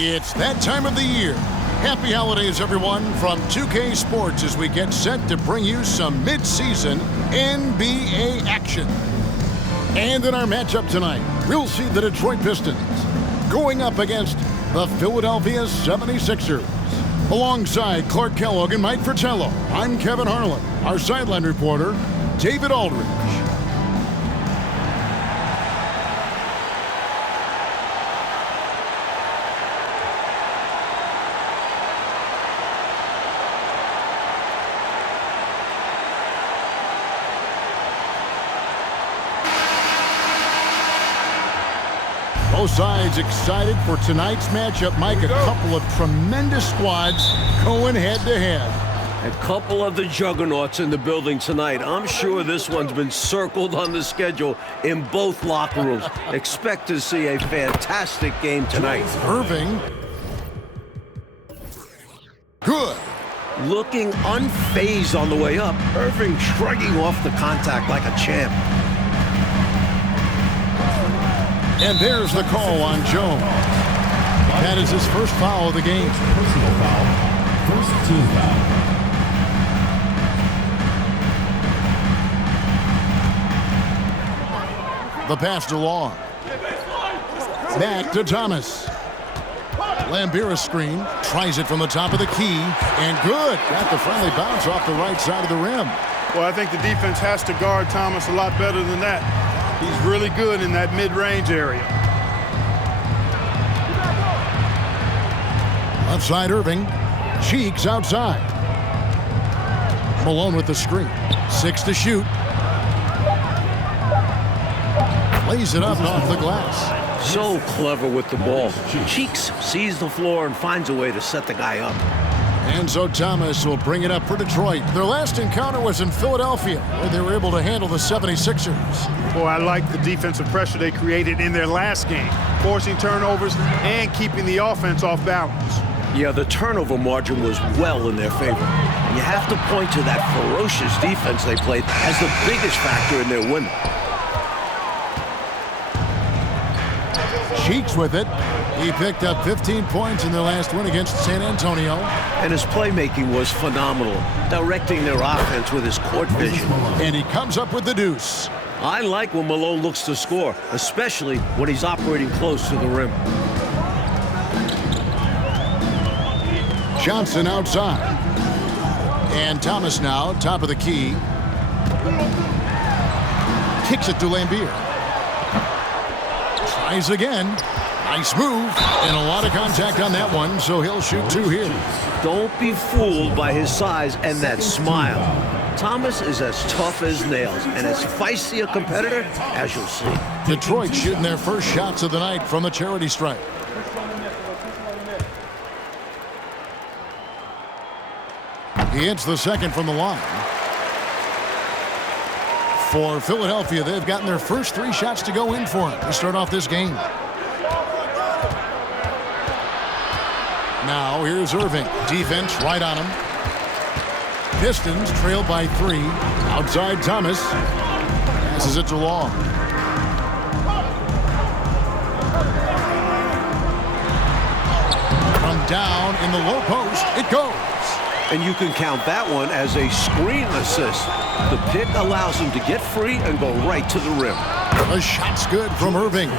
It's that time of the year. Happy holidays, everyone, from 2K Sports as we get set to bring you some mid-season NBA action. And in our matchup tonight, we'll see the Detroit Pistons going up against the Philadelphia 76ers. Alongside Clark Kellogg and Mike Fratello, I'm Kevin Harlan. Our sideline reporter, David Aldridge. Both sides excited for tonight's matchup. Mike, a couple of tremendous squads going head-to-head. A couple of the juggernauts in the building tonight. I'm sure this one's been circled on the schedule in both locker rooms. Expect to see a fantastic game tonight. Irving. Good. Looking unfazed on the way up. Irving shrugging off the contact like a champ. And there's the call on Jones. That is his first foul of the game. Personal foul. First team foul. The pass to Long. Back to Thomas. Lambeer's screen. Tries it from the top of the key. And good. Got the friendly bounce off the right side of the rim. Well, I think the defense has to guard Thomas a lot better than that. He's really good in that mid-range area. Left side Irving. Cheeks outside. Malone with the screen. 6 to shoot. Lays it up off the glass. So clever with the ball. Cheeks sees the floor and finds a way to set the guy up. And so Thomas will bring it up for Detroit. Their last encounter was in Philadelphia, where they were able to handle the 76ers. Boy, I like the defensive pressure they created in their last game, forcing turnovers and keeping the offense off balance. Yeah, the turnover margin was well in their favor. And you have to point to that ferocious defense they played as the biggest factor in their win. Cheeks with it. He picked up 15 points in their last win against San Antonio. And his playmaking was phenomenal, directing their offense with his court vision. And he comes up with the deuce. I like when Malone looks to score, especially when he's operating close to the rim. Johnson outside. And Thomas now, top of the key. Kicks it to Lambeer. Tries again. Nice move. And a lot of contact on that one, so he'll shoot 2 here. Don't be fooled by his size and that smile. Thomas is as tough as nails and as feisty a competitor as you'll see. Detroit shooting their first shots of the night from the charity stripe. He hits the second from the line. For Philadelphia, they've gotten their first 3 shots to go in for him to start off this game. Now here's Irving. Defense right on him. Pistons trailed by 3. Outside Thomas. Passes it to Long. From down in the low post, it goes. And you can count that one as a screen assist. The pick allows him to get free and go right to the rim. The shot's good from Irving.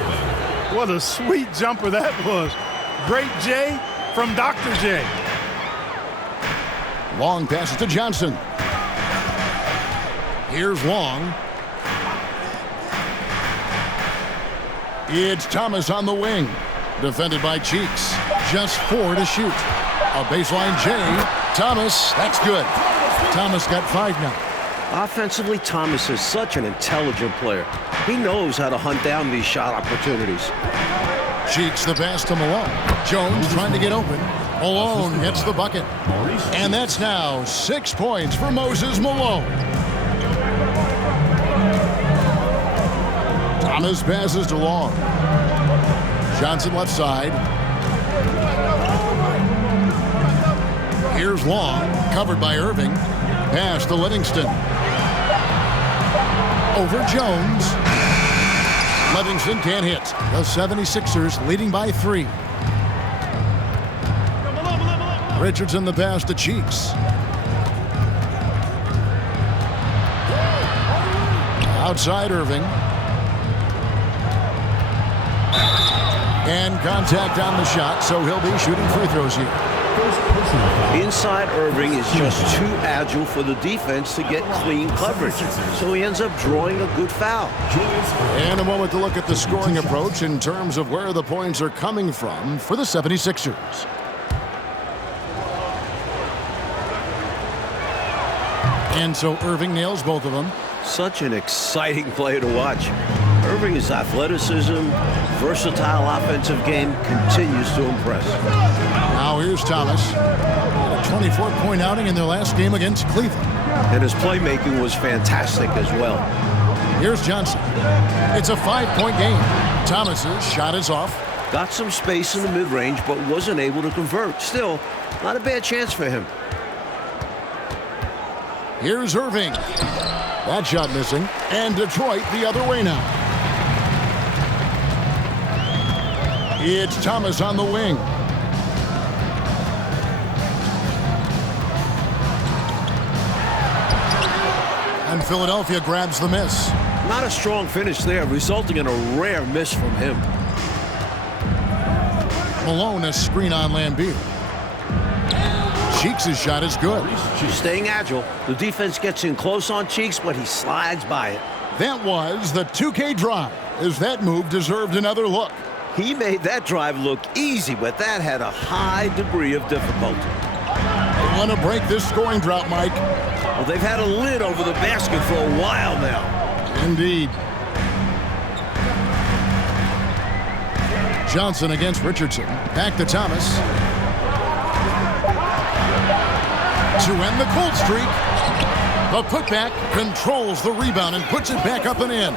What a sweet jumper that was. Great J from Dr. J. Long passes to Johnson. Here's Long. It's Thomas on the wing. Defended by Cheeks. Just 4 to shoot. A baseline J. Thomas, that's good. Thomas got 5 now. Offensively, Thomas is such an intelligent player. He knows how to hunt down these shot opportunities. Cheeks the pass to Malone. Jones trying to get open. Malone gets the bucket. And that's now 6 points for Moses Malone. Thomas passes to Long. Johnson left side. Here's Long, covered by Irving. Pass to Livingston. Over Jones. Livingston can't hit. The 76ers leading by 3. Richardson the pass to Cheeks. Outside Irving. And contact on the shot, so he'll be shooting free throws here. Inside Irving is just too agile for the defense to get clean coverage, so he ends up drawing a good foul. And a moment to look at the scoring approach in terms of where the points are coming from for the 76ers. And so Irving nails both of them. Such an exciting play to watch. Irving's athleticism, versatile offensive game continues to impress. Now here's Thomas. A 24-point outing in their last game against Cleveland. And his playmaking was fantastic as well. Here's Johnson. It's a 5-point game. Thomas's shot is off. Got some space in the mid-range, but wasn't able to convert. Still, not a bad chance for him. Here's Irving. That shot missing. And Detroit the other way now. It's Thomas on the wing. And Philadelphia grabs the miss. Not a strong finish there, resulting in a rare miss from him. Malone a screen on Lambeer. Cheeks' shot is good. Staying agile. The defense gets in close on Cheeks, but he slides by it. That was the 2K drive, as that move deserved another look. He made that drive look easy, but that had a high degree of difficulty. They want to break this scoring drought, Mike. Well, they've had a lid over the basket for a while now. Indeed. Johnson against Richardson. Back to Thomas. To end the cold streak. The putback controls the rebound and puts it back up and in.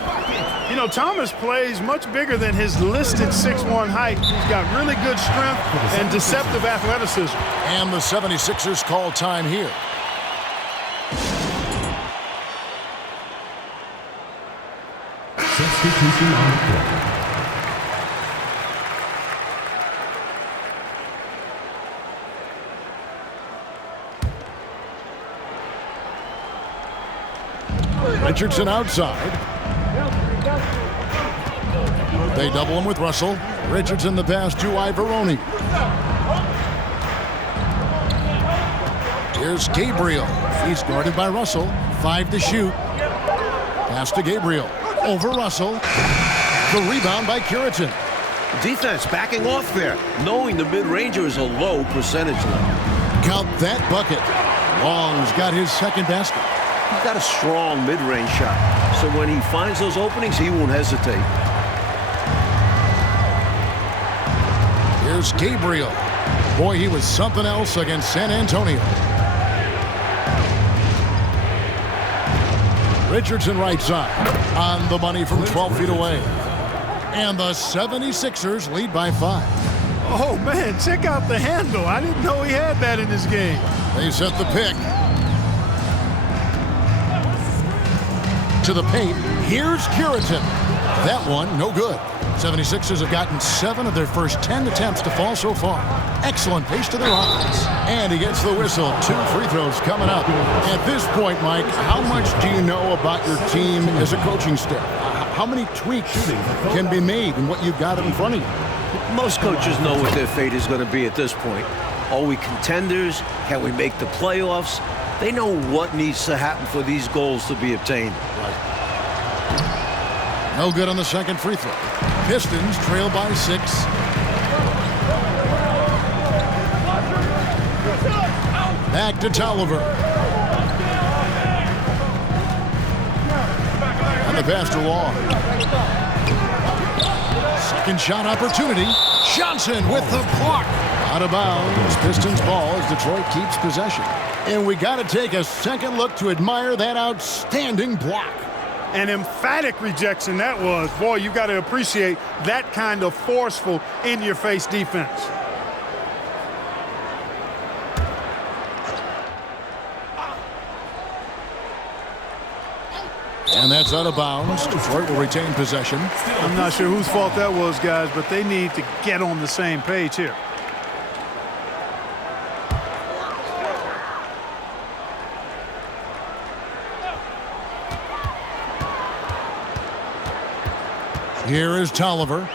You know, Thomas plays much bigger than his listed 6'1" height. He's got really good strength and deceptive athleticism. And the 76ers call time here. Substitution on the court. Richardson outside. They double him with Russell. Richardson the pass to Ivoroni. Here's Gabriel. He's guarded by Russell. 5 to shoot. Pass to Gabriel. Over Russell. The rebound by Curitin. Defense backing off there, knowing the mid-ranger is a low percentage level. Count that bucket. Long's got his second basket. He's got a strong mid-range shot, so when he finds those openings, he won't hesitate. Here's Gabriel. Boy, he was something else against San Antonio. Richardson right side. On the money from 12 feet away. And the 76ers lead by 5. Oh, man, check out the handle. I didn't know he had that in his game. They set the pick. To the paint. Here's Curitin. That one, no good. 76ers have gotten 7 of their first 10 attempts to fall so far. Excellent pace to their offense. And he gets the whistle. 2 free throws coming up. At this point, Mike, how much do you know about your team as a coaching staff? How many tweaks can be made in what you've got in front of you? Most coaches know what their fate is going to be at this point. Are we contenders? Can we make the playoffs? They know what needs to happen for these goals to be obtained. No good on the second free throw. Pistons trail by 6. Back to Tolliver. And the pass to Long. Second shot opportunity. Johnson with the block. Out of bounds. Pistons ball as Detroit keeps possession. And we got to take a second look to admire that outstanding block. An emphatic rejection that was. Boy, you got to appreciate that kind of forceful, in-your-face defense. And that's out of bounds. Detroit will retain possession. I'm not sure whose fault that was, guys, but they need to get on the same page here. Here is Tolliver,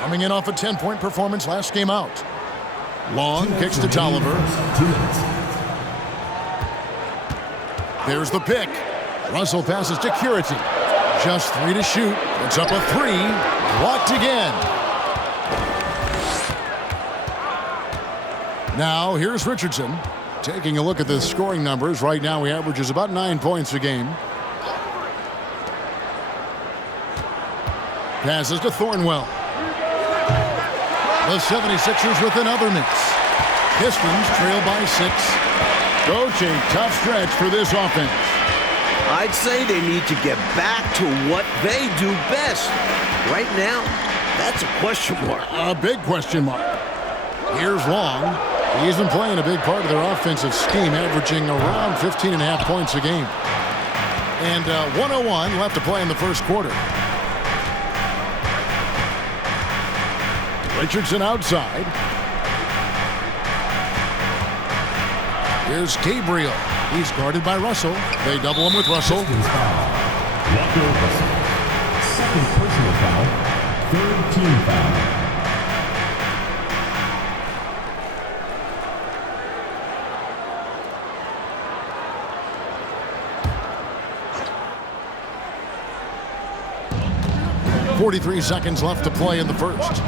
coming in off a 10-point performance last game out. Long kicks to Tolliver. 2 minutes. There's the pick. Russell passes to Curity. Just 3 to shoot. It's up a 3. Blocked again. Now here's Richardson. Taking a look at the scoring numbers. Right now he averages about 9 points a game. Passes to Thornwell. The 76ers with another miss. Pistons trail by 6. Coach, a tough stretch for this offense. I'd say they need to get back to what they do best. Right now, that's a question mark. A big question mark. Here's Long. He's been playing a big part of their offensive scheme, averaging around 15.5 points a game. And 1:01 left to play in the first quarter. Richardson outside. Here's Gabriel. He's guarded by Russell. They double him with Russell. Pistons foul. Walker Russell. Second personal foul. Third team foul. .43 seconds left to play in the first.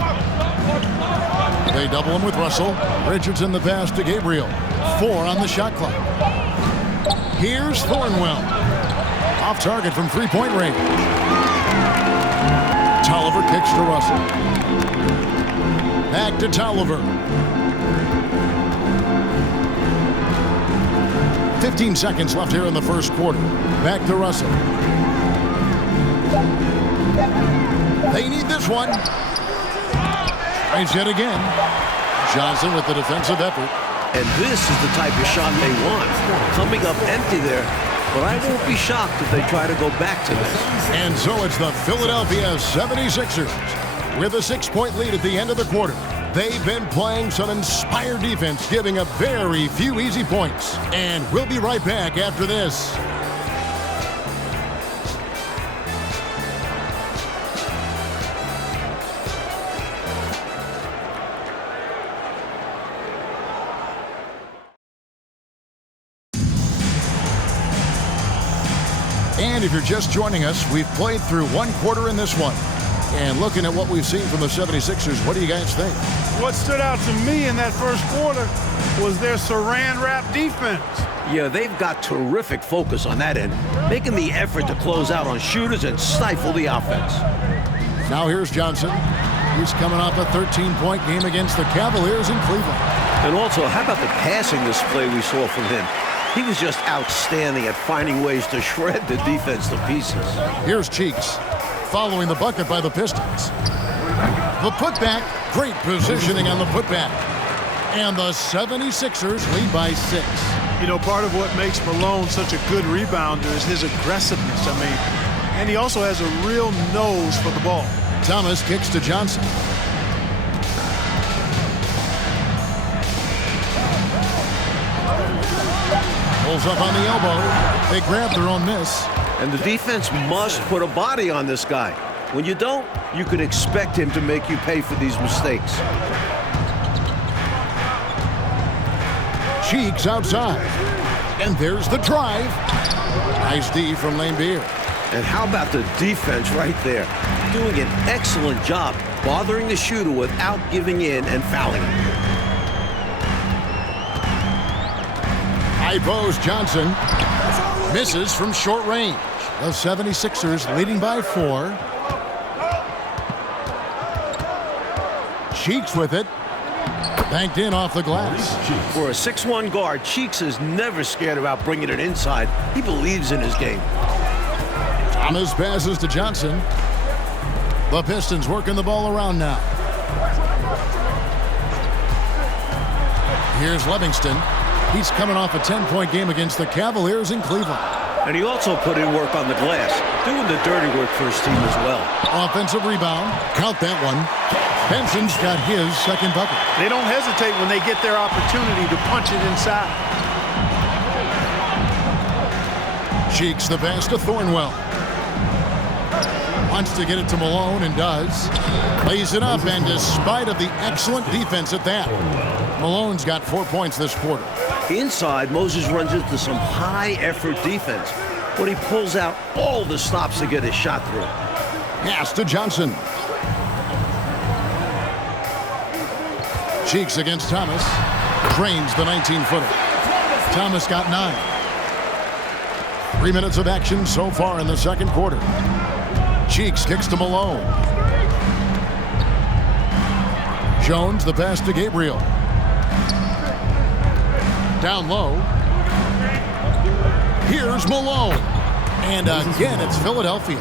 They double him with Russell. Richardson the pass to Gabriel. 4 on the shot clock. Here's Thornwell. Off target from 3-point range. Tolliver kicks to Russell. Back to Tolliver. 15 seconds left here in the first quarter. Back to Russell. They need this one. Tries yet again. Johnson with the defensive effort. And this is the type of shot they want. Coming up empty there. But I won't be shocked if they try to go back to this. And so it's the Philadelphia 76ers with a 6-point lead at the end of the quarter. They've been playing some inspired defense, giving up very few easy points. And we'll be right back after this. And if you're just joining us, we've played through one quarter in this one. And looking at what we've seen from the 76ers, what do you guys think? What stood out to me in that first quarter was their saran wrap defense. Yeah, they've got terrific focus on that end, making the effort to close out on shooters and stifle the offense. Now here's Johnson. He's coming off a 13-point game against the Cavaliers in Cleveland. And also, how about the passing display we saw from him? He was just outstanding at finding ways to shred the defense to pieces. Here's Cheeks, following the bucket by the Pistons. The putback, great positioning on the putback. And the 76ers lead by 6. You know, part of what makes Malone such a good rebounder is his aggressiveness. And he also has a real nose for the ball. Thomas kicks to Johnson. Pulls up on the elbow. They grab their own miss. And the defense must put a body on this guy. When you don't, you can expect him to make you pay for these mistakes. Cheeks outside. And there's the drive. Nice D from Lane Beer. And how about the defense right there? Doing an excellent job bothering the shooter without giving in and fouling him. High post Johnson. Misses from short range. The 76ers leading by 4. Cheeks with it. Banked in off the glass. For a 6'1" guard, Cheeks is never scared about bringing it inside. He believes in his game. Thomas passes to Johnson. The Pistons working the ball around now. Here's Livingston. He's coming off a 10-point game against the Cavaliers in Cleveland. And he also put in work on the glass, doing the dirty work for his team as well. Offensive rebound. Count that one. Benson's got his second bucket. They don't hesitate when they get their opportunity to punch it inside. Cheeks the pass to Thornwell. Wants to get it to Malone and does. Lays it up, and despite of the excellent defense at that, Malone's got 4 points this quarter. Inside, Moses runs into some high-effort defense, but he pulls out all the stops to get his shot through. Pass to Johnson. Cheeks against Thomas. Drains the 19-footer. Thomas got 9. 3 minutes of action so far in the second quarter. Cheeks kicks to Malone. Jones, the pass to Gabriel. Down low. Here's Malone. And again, it's Philadelphia.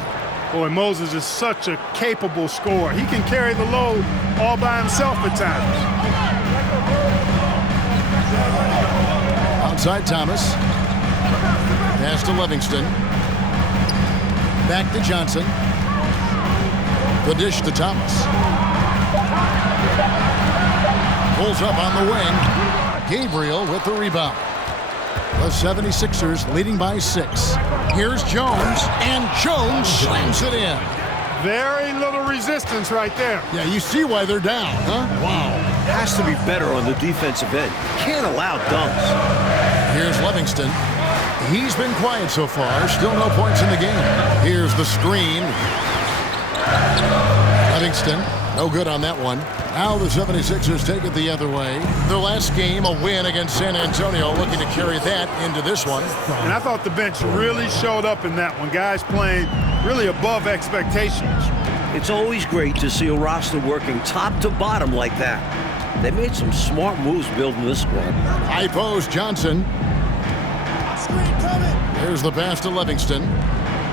Boy, Moses is such a capable scorer. He can carry the load all by himself at times. Outside Thomas. Pass to Livingston. Back to Johnson. The dish to Thomas. Pulls up on the wing. Gabriel with the rebound. The 76ers leading by 6. Here's Jones, and Jones slams it in. Very little resistance right there. Yeah, you see why they're down, huh? Wow. Has to be better on the defensive end. Can't allow dunks. Here's Livingston. He's been quiet so far. Still no points in the game. Here's the screen. Livingston, no good on that one. Now the 76ers take it the other way. Their last game, a win against San Antonio, looking to carry that into this one. And I thought the bench really showed up in that one. Guys playing really above expectations. It's always great to see a roster working top to bottom like that. They made some smart moves building this squad. High post, Johnson. There's the pass to Livingston.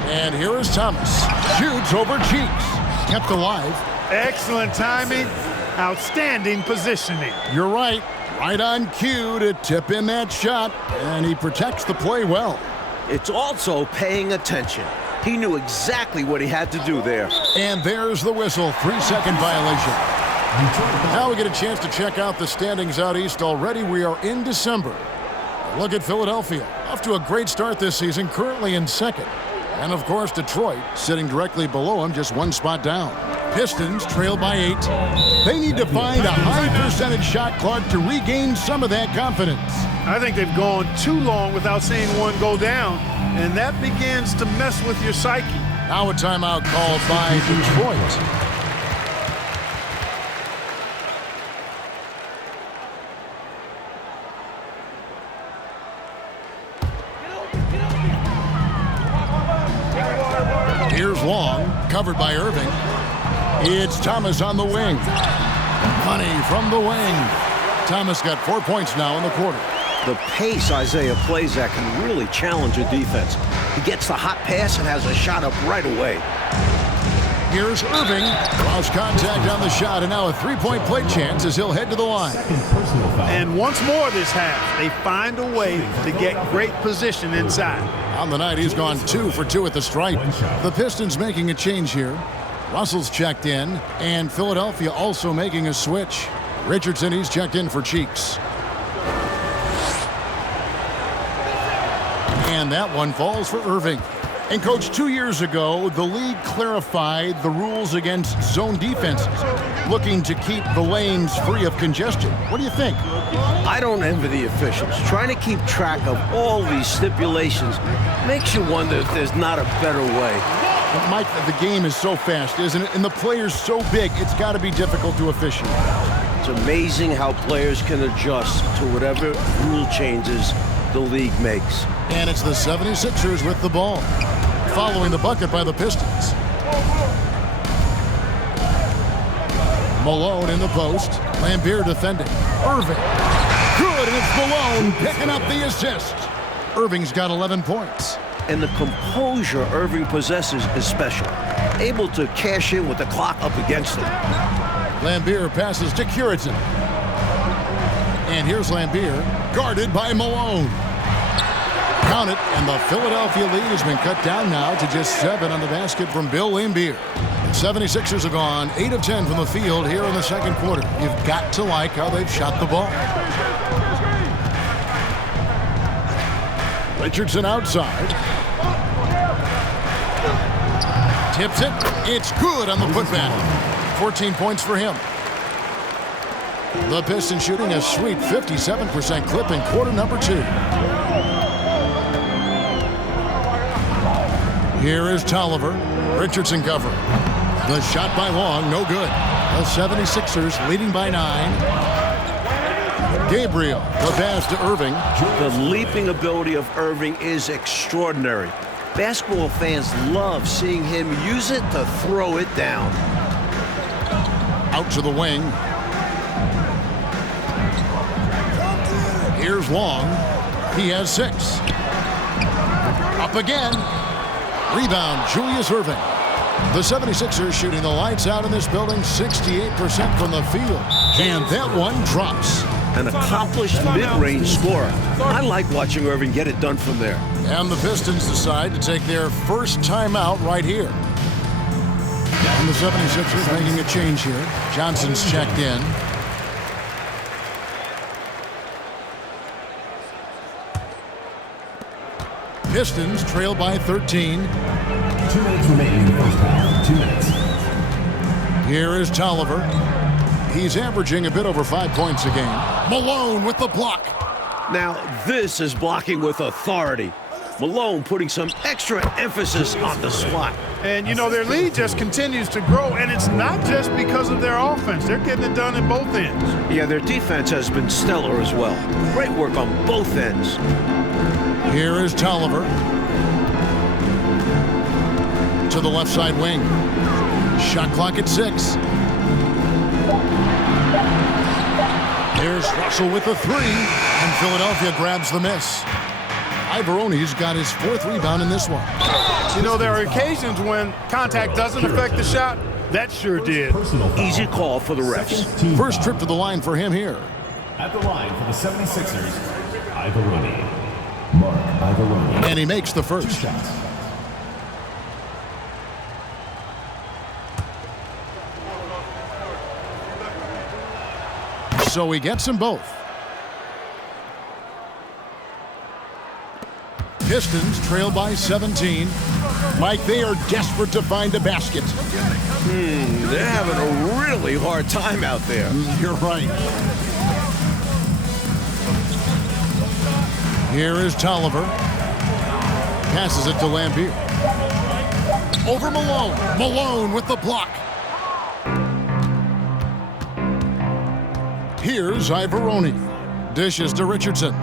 And here is Thomas. Shoots over Cheeks. Kept alive. Excellent timing. Outstanding positioning. You're right. Right on cue to tip in that shot. And he protects the play well. It's also paying attention. He knew exactly what he had to do there. And there's the whistle. 3-second violation. Now we get a chance to check out the standings out east. Already we are in December. Look at Philadelphia. Off to a great start this season, currently in second. And of course Detroit sitting directly below him, just 1 spot down. Pistons trail by 8. They need to find a high percentage shot clock to regain some of that confidence. I think they've gone too long without seeing one go down, and that begins to mess with your psyche. Now a timeout called by Detroit. Here's Long, covered by Irving. It's Thomas on the wing. Money from the wing. Thomas got 4 points now in the quarter. The pace Isaiah plays at can really challenge a defense. He gets the hot pass and has a shot up right away. Here's Irving. Lost contact on the shot, and now a three-point play chance as he'll head to the line. And once more this half, they find a way to get great position inside. On the night, he's gone 2 for 2 at the stripe. The Pistons making a change here. Russell's checked in, and Philadelphia also making a switch. Richardson, he's checked in for Cheeks. And that one falls for Irving. And, Coach, 2 years ago, the league clarified the rules against zone defenses, looking to keep the lanes free of congestion. What do you think? I don't envy the officials. Trying to keep track of all these stipulations makes you wonder if there's not a better way. But Mike, the game is so fast, isn't it? And the players so big, it's got to be difficult to officiate. It's amazing how players can adjust to whatever rule changes the league makes. And it's the 76ers with the ball, following the bucket by the Pistons. Malone in the post. Lambeer defending. Irving. Good, and it's Malone picking up the assist. Irving's got 11 points. And the composure Irving possesses is special. Able to cash in with the clock up against him. Lambeer passes to Curitan. And here's Lambeer, guarded by Malone. Count it, and the Philadelphia lead has been cut down now to just 7 on the basket from Bill Lambeer. The 76ers have gone 8 of 10 from the field here in the second quarter. You've got to like how they've shot the ball. Richardson outside. Tips it. It's good on the putback. 14 points for him. The Pistons shooting a sweet 57% clip in quarter number 2. Here is Tolliver. Richardson cover. The shot by Long, no good. The 76ers leading by 9. Gabriel, the pass to Irving. The leaping ability of Irving is extraordinary. Basketball fans love seeing him use it to throw it down. Out to the wing. Here's Long. He has 6. Up again. Rebound, Julius Irving. The 76ers shooting the lights out in this building, 68% from the field. And that one drops. An accomplished mid-range scorer. I like watching Irving get it done from there. And the Pistons decide to take their first timeout right here. And the 76ers making a change here. Johnson's checked in. Pistons trail by 13. 2 minutes remaining in the first half. 2 minutes. Here is Tolliver. He's averaging a bit over 5 points a game. Malone with the block. Now, this is blocking with authority. Malone putting some extra emphasis on the spot. And, you know, their lead just continues to grow, and it's not just because of their offense. They're getting it done at both ends. Yeah, their defense has been stellar as well. Great work on both ends. Here is Tolliver. To the left side wing. Shot clock at 6. Here's Russell with the 3, and Philadelphia grabs the miss. Ivoroni's got his 4th rebound in this one. You know, there are occasions when contact doesn't affect the shot. That sure did. Easy call for the refs. First trip to the line for him here. At the line for the 76ers, Ivoroni. Mark Ivoroni. And he makes the first. 2 shots. So he gets them both. Pistons trail by 17. Mike, they are desperate to find a basket. They're having a really hard time out there. You're right. Here is Tolliver. Passes it to Lambier. Over Malone. Malone with the block. Here's Ivoroni. Dishes to Richardson.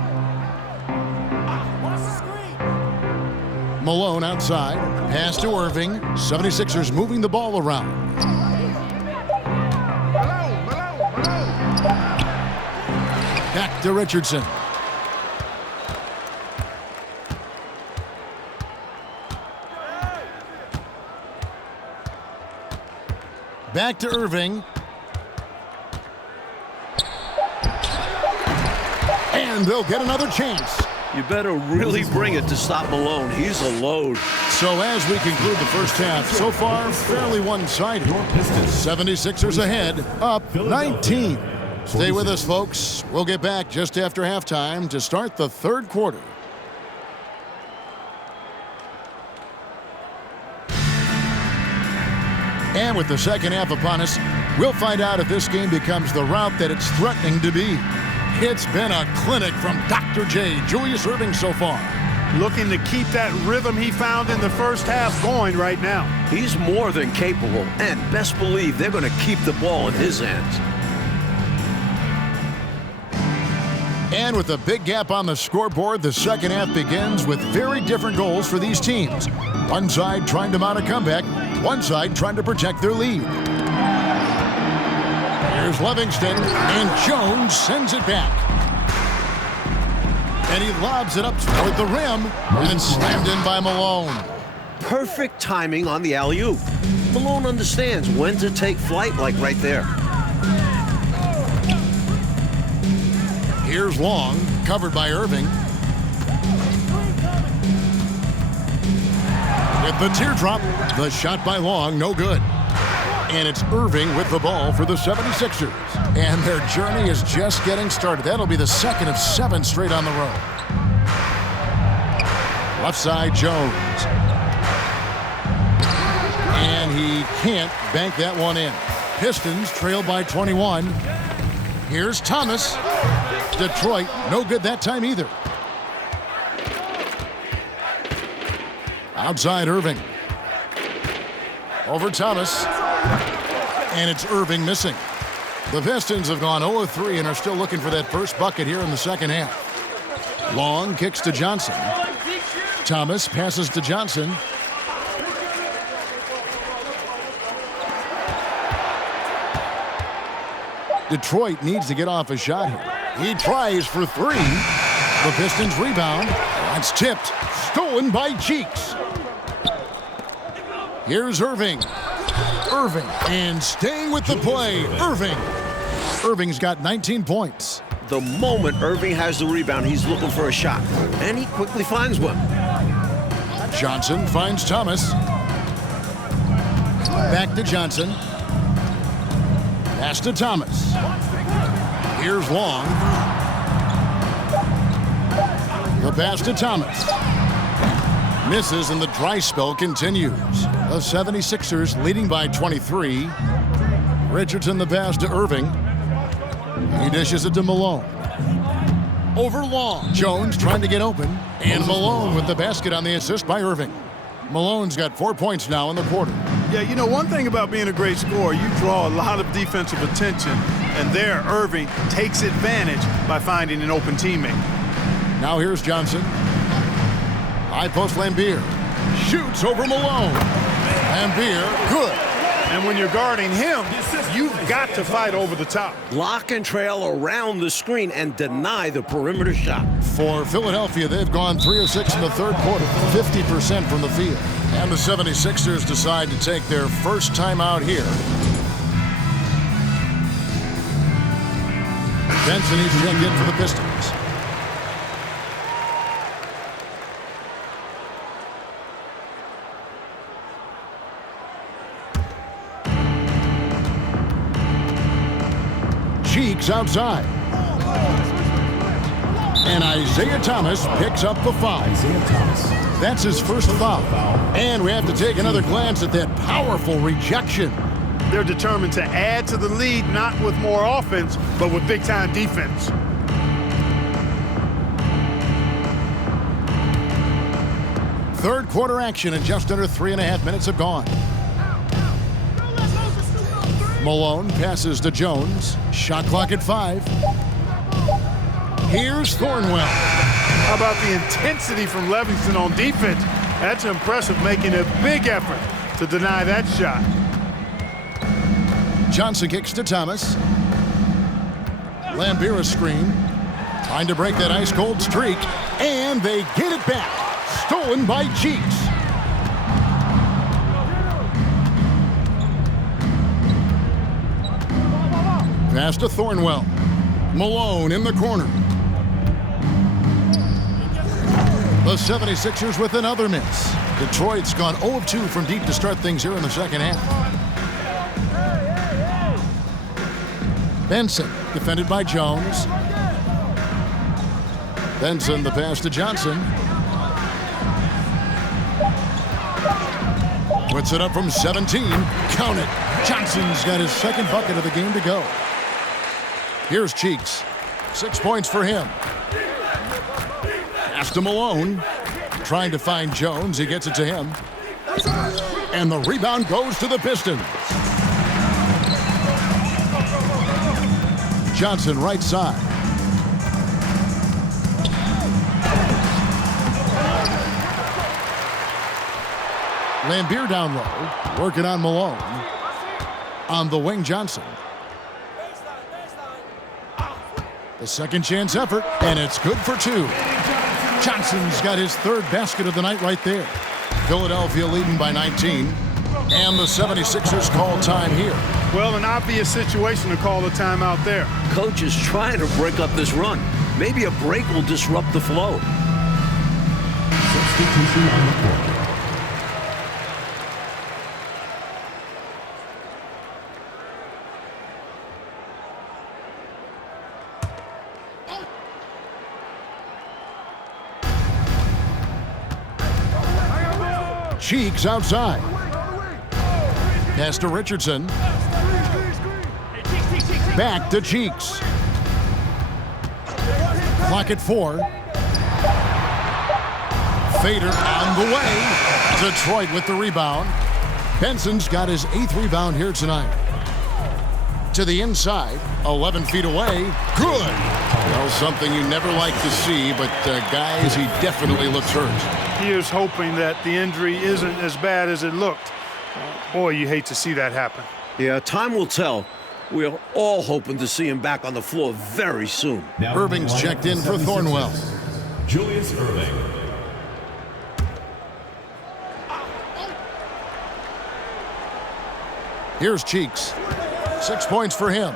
Malone outside. Pass to Irving. 76ers moving the ball around. Back to Richardson. Back to Irving. And they'll get another chance. You better really bring it to stop Malone. He's a load. So as we conclude the first half, so far fairly one-sided. 76ers ahead, up 19. Stay with us, folks. We'll get back just after halftime to start the third quarter. And with the second half upon us, we'll find out if this game becomes the route that it's threatening to be. It's been a clinic from Dr. J, Julius Irving so far. Looking to keep that rhythm he found in the first half going right now. He's more than capable, and best believe they're going to keep the ball in his hands. And with a big gap on the scoreboard, the second half begins with very different goals for these teams. One side trying to mount a comeback, one side trying to protect their lead. Here's Livingston, and Jones sends it back. And he lobs it up toward the rim, and slammed in by Malone. Perfect timing on the alley-oop. Malone understands when to take flight, like right there. Here's Long, covered by Irving. With the teardrop, the shot by Long, no good. And it's Irving with the ball for the 76ers. And their journey is just getting started. That'll be the second of 7 straight on the road. Left side, Jones. can't bank that one in. Pistons trail by 21. Here's Thomas. Detroit, no good that time either. Outside Irving. Over Thomas. And it's Irving missing. The Pistons have gone 0-3 and are still looking for that first bucket here in the second half. Long kicks to Johnson. Thomas passes to Johnson. Detroit needs to get off a shot here. He tries for three. The Pistons rebound. That's tipped. Stolen by Cheeks. Here's Irving. Irving. And staying with the play, Irving. Irving's got 19 points. The moment Irving has the rebound, he's looking for a shot. And he quickly finds one. Johnson finds Thomas. Back to Johnson. Pass to Thomas. Here's Long. The pass to Thomas. Misses and the dry spell continues. The 76ers leading by 23. Richardson the pass to Irving. He dishes it to Malone. Over Long. Jones trying to get open. And Malone with the basket on the assist by Irving. Malone's got 4 points now in the quarter. Yeah, you know, one thing about being a great scorer, you draw a lot of defensive attention. And there, Irving takes advantage by finding an open teammate. Now here's Johnson. High post Lambier. Shoots over Malone. Lambier, good. And when you're guarding him, you've got to fight over the top. Lock and trail around the screen and deny the perimeter shot. For Philadelphia, they've gone 3 of 6 in the third quarter, 50% from the field. And the 76ers decide to take their first time out here. Benson is checked in for the Pistons. Cheeks outside. And Isaiah Thomas picks up the foul. That's his first foul. And we have to take another glance at that powerful rejection. They're determined to add to the lead, not with more offense, but with big-time defense. Third quarter action and just under 3.5 minutes have gone. Malone passes to Jones. Shot clock at 5. Here's Thornwell. How about the intensity from Livingston on defense? That's impressive, making a big effort to deny that shot. Johnson kicks to Thomas. Lambier screen. Trying to break that ice-cold streak. And they get it back. Stolen by Cheeks. Pass to Thornwell. Malone in the corner. The 76ers with another miss. Detroit's gone 0 of 2 from deep to start things here in the second half. Benson, defended by Jones. Benson, the pass to Johnson. Puts it up from 17. Count it. Johnson's got his second bucket of the game to go. Here's Cheeks. 6 points for him. Pass to Malone. Trying to find Jones. He gets it to him. And the rebound goes to the Pistons. Johnson right side. Lambier down low. Working on Malone. On the wing, Johnson. The second chance effort, and it's good for 2. Johnson's got his third basket of the night right there. Philadelphia leading by 19. And the 76ers call time here. Well, an obvious situation to call a timeout there. Coach is trying to break up this run. Maybe a break will disrupt the flow. Substitution on the court. Cheeks outside. Pass to Richardson. Back to Cheeks. Clock at 4. Fader on the way. Detroit with the rebound. Benson's got his 8th rebound here tonight. To the inside, 11 feet away. Good. Well, something you never like to see, but guys, he definitely looks hurt. He is hoping that the injury isn't as bad as it looked. Boy, you hate to see that happen. Yeah, time will tell. We're all hoping to see him back on the floor very soon. Now Irving's checked in for Thornwell. Julius Irving. Here's Cheeks. 6 points for him.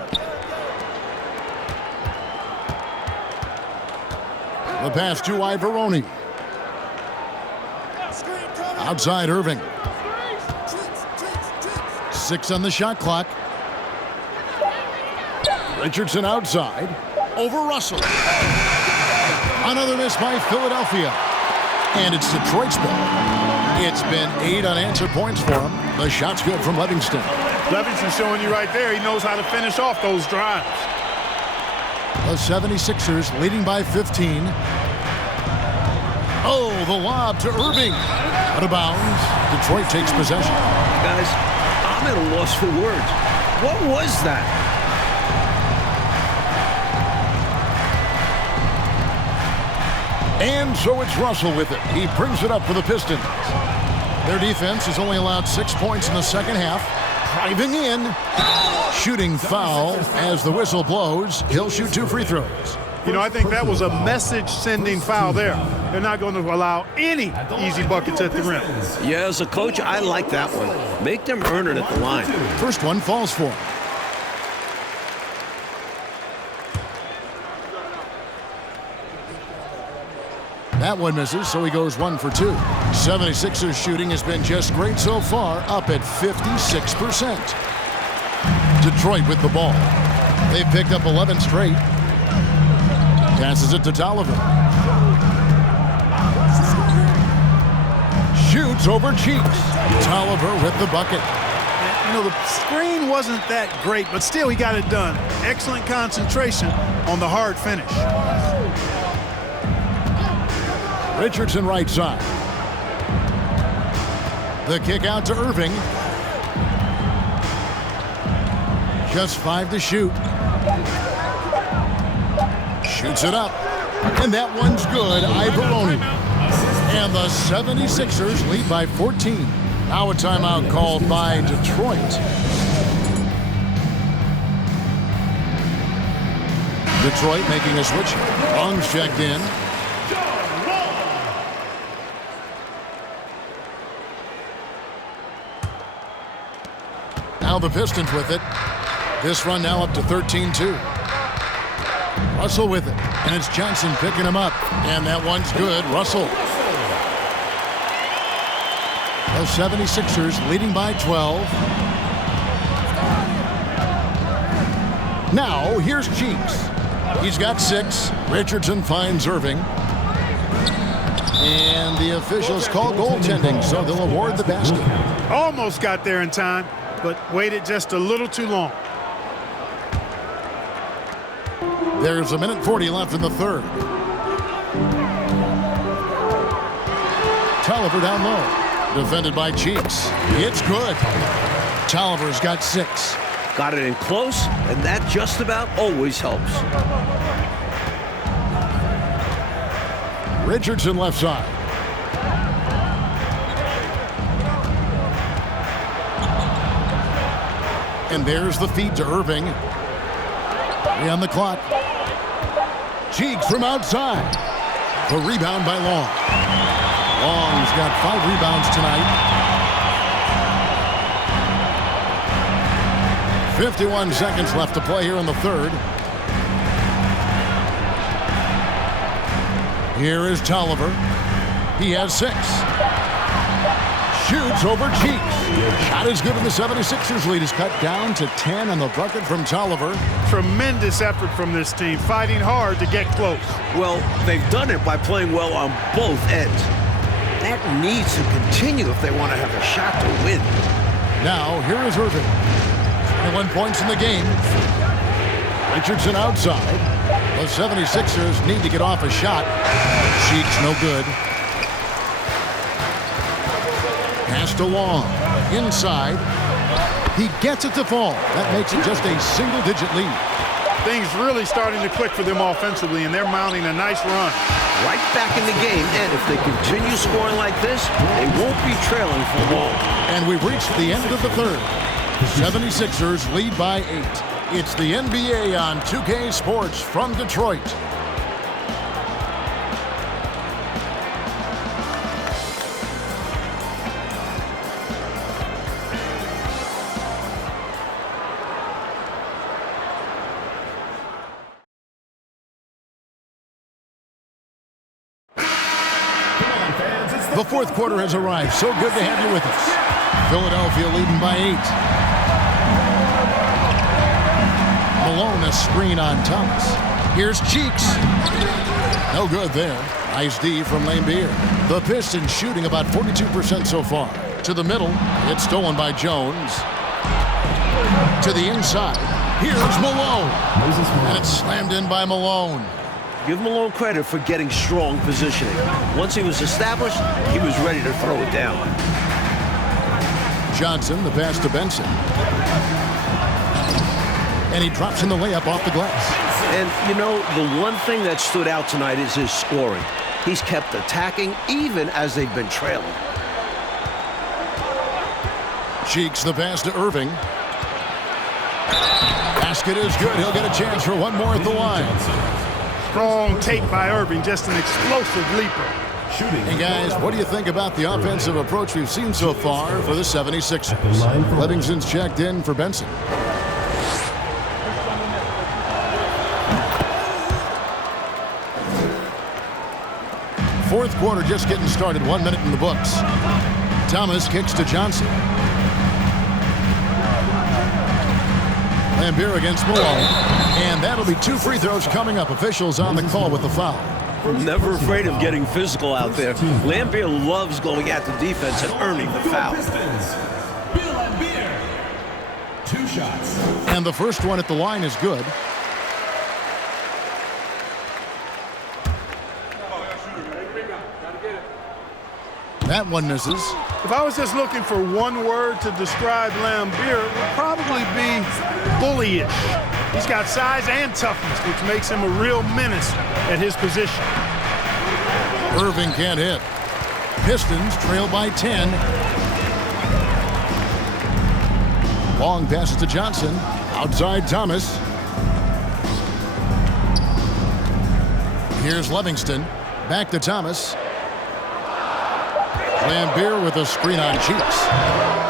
The pass to Ivoroni. Outside Irving. 6 on the shot clock. Richardson outside. Over Russell. Another miss by Philadelphia. And it's Detroit's ball. It's been 8 unanswered points for him. The shot's good from Livingston. Livingston showing you right there, he knows how to finish off those drives. The 76ers leading by 15. Oh, the lob to Irving. Out of bounds. Detroit takes possession. Guys, I'm at a loss for words. What was that? And so it's Russell with it. He brings it up for the Pistons. Their defense has only allowed 6 points in the second half. Driving in. Shooting foul as the whistle blows. He'll shoot 2 free throws. You know, I think that was a message-sending foul there. They're not going to allow any easy buckets at the rim. Yeah, as a coach, I like that one. Make them earn it at the line. First one falls for him. That one misses, so he goes 1 for 2. 76ers shooting has been just great so far, up at 56%. Detroit with the ball. They've picked up 11 straight. Passes it to Tolliver. Shoots over Cheeks. Tolliver with the bucket. You know, the screen wasn't that great, but still he got it done. Excellent concentration on the hard finish. Richardson right side. The kick out to Irving. Just 5 to shoot. Shoots it up. And that one's good. Ivoroni. And the 76ers lead by 14. Now a timeout called by Detroit. Detroit making a switch. Long's checked in. Now the Pistons with it. This run now up to 13-2. Russell with it. And it's Johnson picking him up. And that one's good. Russell. The 76ers leading by 12. Now here's Cheeks. He's got 6. Richardson finds Irving. And the officials call goaltending, so they'll award the basket. Almost got there in time, but waited just a little too long. There's 1:40 left in the third. Tolliver down low. Defended by Cheeks. It's good. Tolliver's got 6. Got it in close, and that just about always helps. Richardson left side. And there's the feed to Irving. 3 on the clock. Cheeks from outside. The rebound by Long. Long's got 5 rebounds tonight. 51 seconds left to play here in the third. Here is Tolliver. He has 6. Shoots over Cheeks. Shot is good, and the 76ers lead is cut down to 10 on the bucket from Tolliver. Tremendous effort from this team, fighting hard to get close. Well, they've done it by playing well on both ends. That needs to continue if they want to have a shot to win. Now, here is Irving. 21 points in the game. Richardson outside. The 76ers need to get off a shot. Cheeks no good. Pass to Long. Inside. He gets it to fall. That makes it just a single-digit lead. Things really starting to click for them offensively, and they're mounting a nice run. Right back in the game, and if they continue scoring like this, they won't be trailing for long. And we've reached the end of the third. 76ers lead by 8. It's the NBA on 2K Sports from Detroit. The fourth quarter has arrived. So good to have you with us. Philadelphia leading by 8. Malone, a screen on Thomas. Here's Cheeks. No good there. Nice D from Lambeer. The Pistons shooting about 42% so far. To the middle. It's stolen by Jones. To the inside. Here's Malone. And it's slammed in by Malone. Give Malone credit for getting strong positioning. Once he was established, he was ready to throw it down. Johnson, the pass to Benson. And he drops in the layup off the glass. And, you know, the one thing that stood out tonight is his scoring. He's kept attacking even as they've been trailing. Cheeks the pass to Irving. Basket is good. He'll get a chance for one more at the line. Strong take by Irving, just an explosive leaper. And guys, what do you think about the offensive approach we've seen so far for the 76ers? Livingston's checked in for Benson. Fourth quarter just getting started. 1 minute in the books. Thomas kicks to Johnson. Lambeer against Malone. And that'll be 2 free throws coming up. Officials on the call with the foul. Never afraid of getting physical out there. Lambeer loves going at the defense and earning the foul. Bill Lambeer. 2 shots. And the first one at the line is good. That one misses. If I was just looking for one word to describe Lambeer, it would probably be bullyish. He's got size and toughness, which makes him a real menace at his position. Irving can't hit. Pistons trail by 10. Long passes to Johnson. Outside Thomas. Here's Livingston. Back to Thomas. Lambeer with a screen on Cheeks.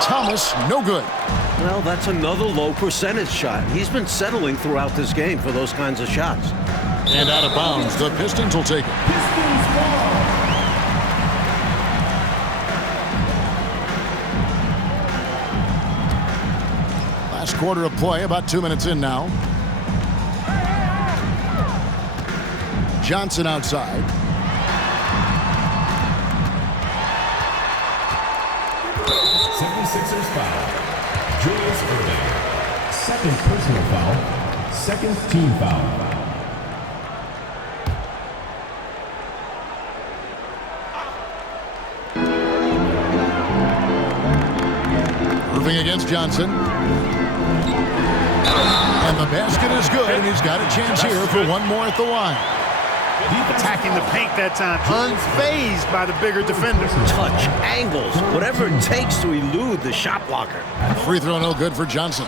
Thomas, no good. Well, that's another low percentage shot. He's been settling throughout this game for those kinds of shots. And out of bounds, the Pistons will take it. Last quarter of play, about 2 minutes in now. Johnson outside. Sixers foul. Julius Irving. Second personal foul. Second team foul. Irving against Johnson. And the basket is good, and he's got a chance here for one more at the line. Attacking the paint that time, unfazed by the bigger defender. Touch, angles, whatever it takes to elude the shot blocker. Free throw no good for Johnson.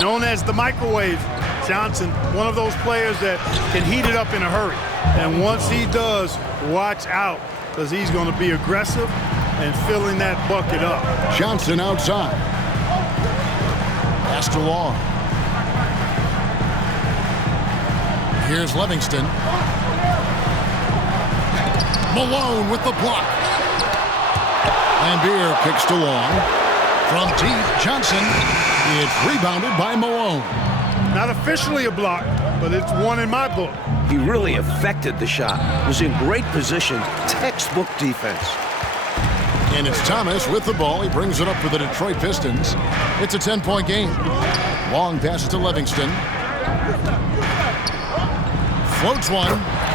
Known as the microwave, Johnson, one of those players that can heat it up in a hurry. And once he does, watch out, because he's going to be aggressive and filling that bucket up. Johnson outside. Pass to Long. Here's Livingston. Malone with the block. Lambeer kicks to Long. From deep, Johnson. It's rebounded by Malone. Not officially a block, but it's one in my book. He really affected the shot. Was in great position. Textbook defense. And it's Thomas with the ball. He brings it up for the Detroit Pistons. It's a 10-point game. Long pass to Livingston. Floats one.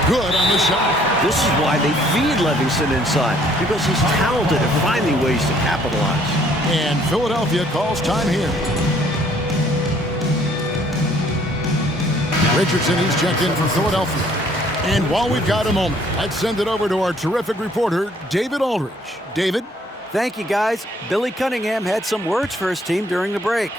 Good on the shot. This is why they feed Livingston inside, because he's talented at finding ways to capitalize. And Philadelphia calls time here. Richardson, he's checked in for Philadelphia. And while we've got a moment, let's send it over to our terrific reporter, David Aldridge. David? Thank you, guys. Billy Cunningham had some words for his team during the break.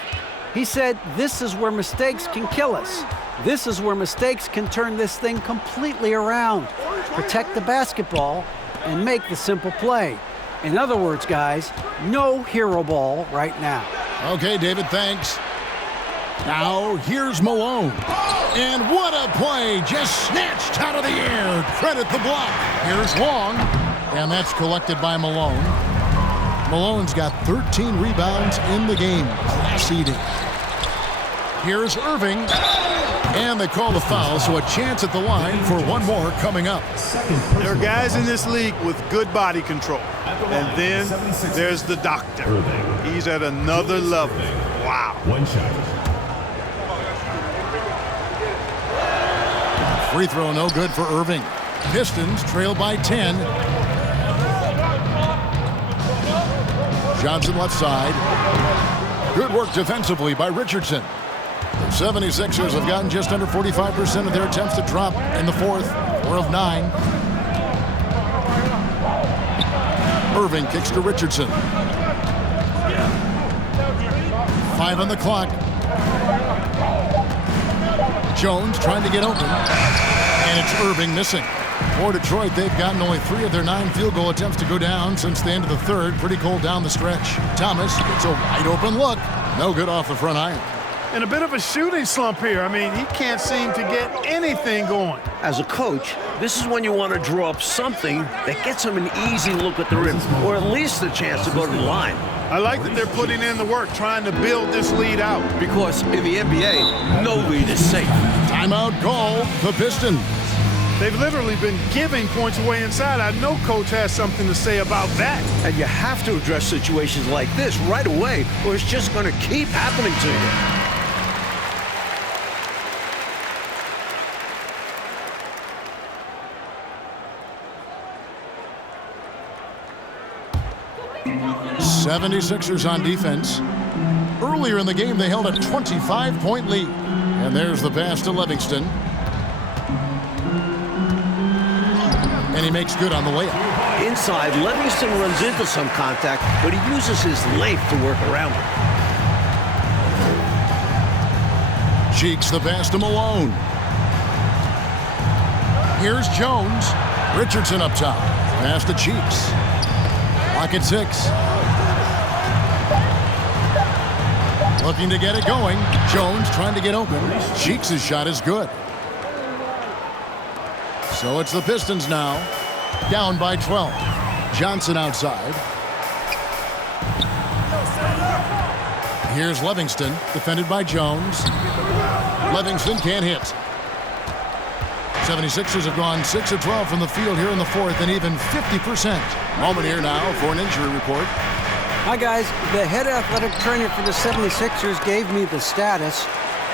He said, "This is where mistakes can kill us. This is where mistakes can turn this thing completely around. Protect the basketball and make the simple play." In other words, guys, no hero ball right now. Okay, David, thanks. Now, here's Malone. And what a play, just snatched out of the air. Credit the block. Here's Long, and that's collected by Malone. Malone's got 13 rebounds in the game, class eating. Here's Irving, and they call the foul, so a chance at the line for one more coming up. There are guys in this league with good body control. And then there's the doctor. He's at another level. Wow. One shot. Free throw no good for Irving. Pistons trail by 10. Johnson left side. Good work defensively by Richardson. The 76ers have gotten just under 45% of their attempts to drop in the fourth, 4 of 9. Irving kicks to Richardson. 5 on the clock. Jones trying to get open. And it's Irving missing. For Detroit, they've gotten only 3 of their 9 field goal attempts to go down since the end of the third. Pretty cold down the stretch. Thomas gets a wide open look. No good off the front iron. And a bit of a shooting slump here. I mean, he can't seem to get anything going. As a coach, this is when you want to draw up something that gets him an easy look at the rim, or at least a chance to go to the line. I like that they're putting in the work, trying to build this lead out. Because in the NBA, no lead is safe. Timeout call, the Pistons. They've literally been giving points away inside. I know coach has something to say about that. And you have to address situations like this right away, or it's just going to keep happening to you. 76ers on defense. Earlier in the game, they held a 25-point lead. And there's the pass to Livingston. And he makes good on the layup. Inside, Livingston runs into some contact, but he uses his length to work around it. Cheeks the pass to Malone. Here's Jones. Richardson up top. Pass to Cheeks. Clock at 6. Looking to get it going. Jones trying to get open. Cheeks' shot is good. So it's the Pistons now. Down by 12. Johnson outside. Here's Livingston, defended by Jones. Livingston can't hit. 76ers have gone 6 of 12 from the field here in the fourth, and even 50%. Moment here now for an injury report. Hi, guys. The head athletic trainer for the 76ers gave me the status.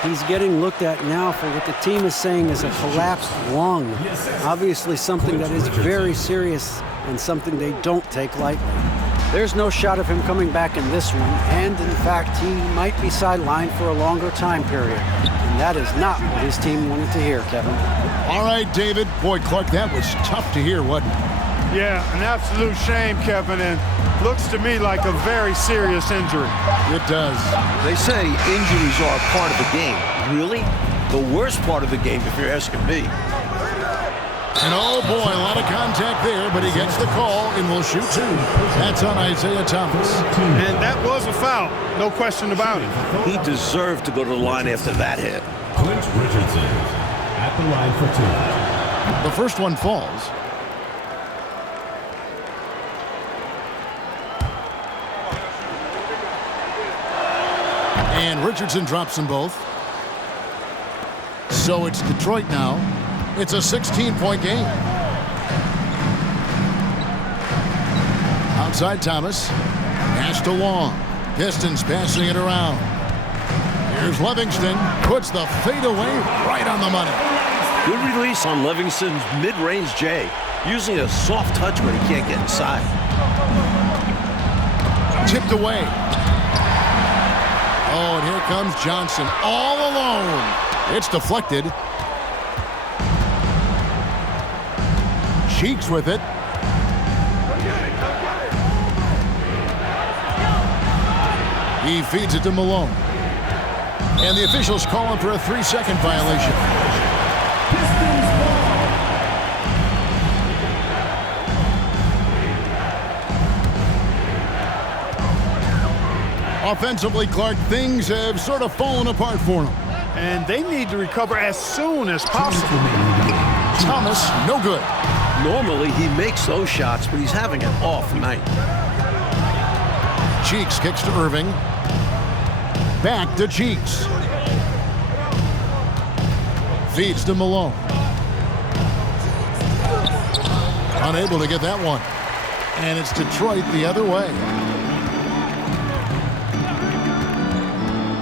He's getting looked at now for what the team is saying is a collapsed lung. Obviously something that is very serious and something they don't take lightly. There's no shot of him coming back in this one, and in fact, he might be sidelined for a longer time period. And that is not what his team wanted to hear, Kevin. All right, David. Boy, Clark, that was tough to hear, wasn't it? Yeah, an absolute shame, Kevin, and looks to me like a very serious injury. It does. They say injuries are a part of the game. Really? The worst part of the game, if you're asking me. And oh boy, a lot of contact there, but he gets the call and will shoot 2. That's on Isaiah Thomas. And that was a foul, no question about it. He deserved to go to the line after that hit. Clint Richardson at the line for 2. The first one falls. And Richardson drops them both. So it's Detroit now. It's a 16-point game. Outside Thomas. Pass to Long. Pistons passing it around. Here's Livingston. Puts the fadeaway right on the money. Good release on Livingston's mid-range J, using a soft touch when he can't get inside. Tipped away. Oh, and here comes Johnson all alone. It's deflected. Cheeks with it. He feeds it to Malone. And the officials call him for a 3-second violation. Offensively, Clark, things have sort of fallen apart for him. And they need to recover as soon as possible. Thomas, no good. Normally, he makes those shots, but he's having an off night. Cheeks kicks to Irving. Back to Cheeks. Feeds to Malone. Unable to get that one. And it's Detroit the other way.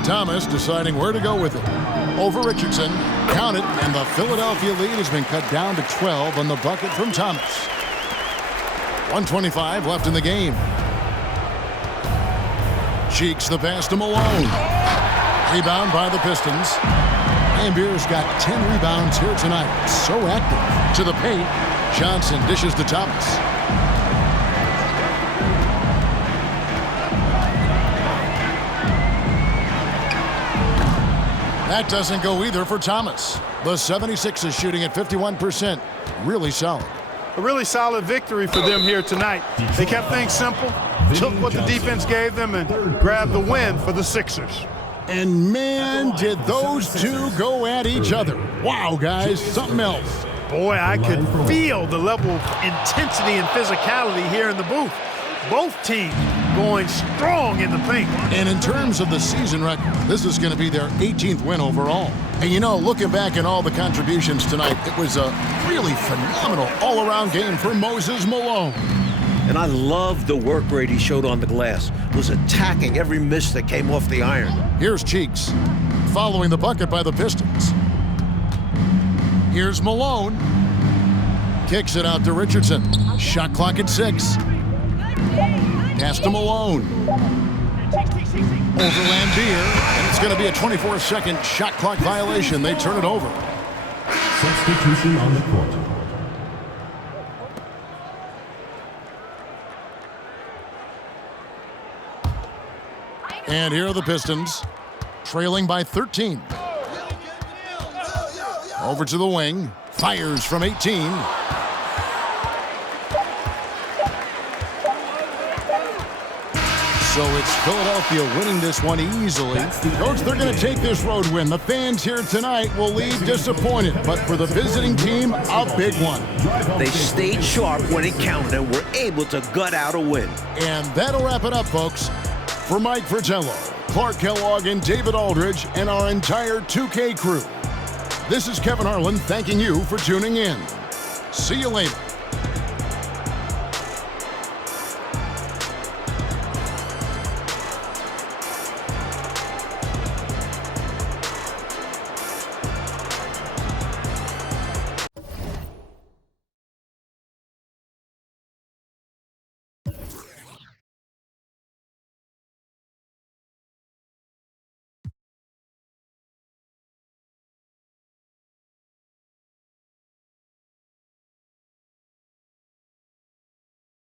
Thomas deciding where to go with it. Over Richardson. Count it, and the Philadelphia lead has been cut down to 12 on the bucket from Thomas. 1:25 left in the game. Cheeks the pass to Malone. Rebound by the Pistons. Ambier's got 10 rebounds here tonight. So active. To the paint. Johnson dishes to Thomas. That doesn't go either for Thomas. The 76ers shooting at 51%. Really solid. A really solid victory for them here tonight. They kept things simple, took what the defense gave them, and grabbed the win for the Sixers. And man, did those two go at each other. Wow, guys, something else. Boy, I could feel the level of intensity and physicality here in the booth. Both teams going strong in the paint. And in terms of the season record, this is going to be their 18th win overall. And you know, looking back at all the contributions tonight, it was a really phenomenal all-around game for Moses Malone. And I love the work rate he showed on the glass. Was attacking every miss that came off the iron. Here's Cheeks, following the bucket by the Pistons. Here's Malone. Kicks it out to Richardson. Shot clock at 6. Pass to Malone. Over Lambier. And it's going to be a 24-second shot clock violation. They turn it over. Substitution on the court. And here are the Pistons, trailing by 13. Over to the wing. Fires from 18. So it's Philadelphia winning this one easily. Coach, they're going to take this road win. The fans here tonight will leave disappointed, but for the visiting team, a big one. They stayed sharp when it counted and were able to gut out a win. And that'll wrap it up, folks. For Mike Fratello, Clark Kellogg, and David Aldridge, and our entire 2K crew, this is Kevin Harlan thanking you for tuning in. See you later.